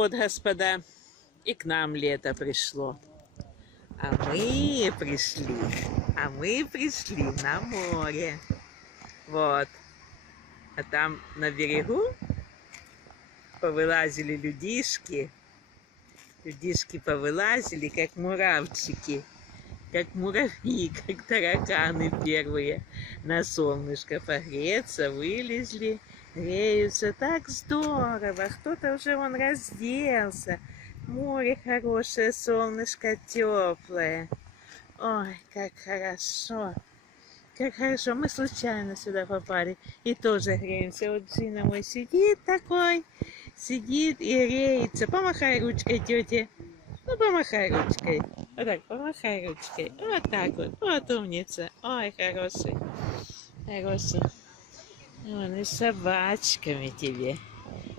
вот, господа, и к нам лето пришло. А мы пришли на море. Вот. А там на берегу повылазили людишки. Людишки повылазили, как муравчики, как муравьи, как тараканы первые. На солнышко погреться вылезли, греются. Так здорово. Кто-то уже вон разделся. Море хорошее, солнышко теплое. Ой, как хорошо. Как хорошо. Мы случайно сюда попали и тоже греемся. Вот Джина мой сидит такой, сидит и греется. Помахай ручкой, тете. Ну, помахай ручкой. Вот так, помахай ручкой. Вот так вот. Вот умница. Ой, хороший. Хороший. Вон и с собачками тебе.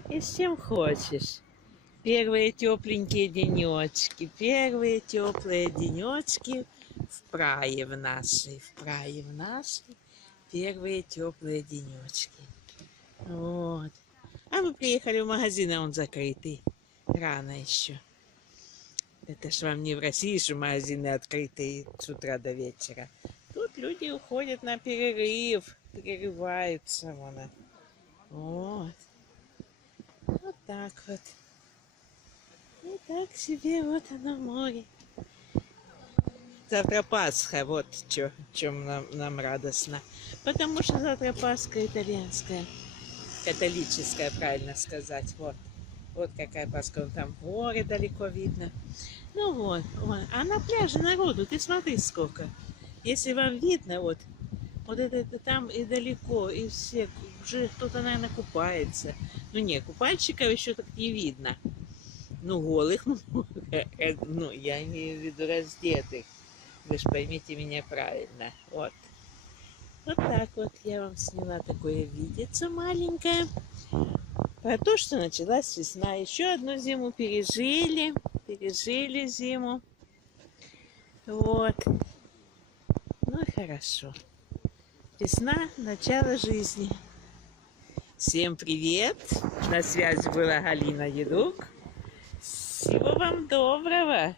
И с чем хочешь. Первые тепленькие денечки. Первые теплые денечки в прае в нашей. Первые теплые денечки. Вот. А мы приехали в магазин, а он закрытый. Рано еще. Это ж вам не в России, что магазины открыты с утра до вечера. Тут люди уходят на перерыв, перерываются. Вот. Вот так вот. И так себе вот оно море. Завтра Пасха, вот чем нам радостно. Потому что завтра Пасха итальянская, католическая, правильно сказать. Вот. Вот какая Пасха, вон там море далеко видно. Ну вот, а на пляже народу, ты смотри сколько. Если вам видно, вот это там и далеко, и все, уже кто-то, наверное, купается. Ну не, купальщиков еще так не видно. Ну, голых много. Ну, я имею в виду раздетых. Вы же поймите меня правильно. Вот. Вот так вот я вам сняла такое видео маленькое. Про то, что началась весна. Еще одну зиму пережили. Пережили зиму. Вот. Ну и хорошо. Весна – начало жизни. Всем привет. На связи была Галина Едук. Всего вам доброго.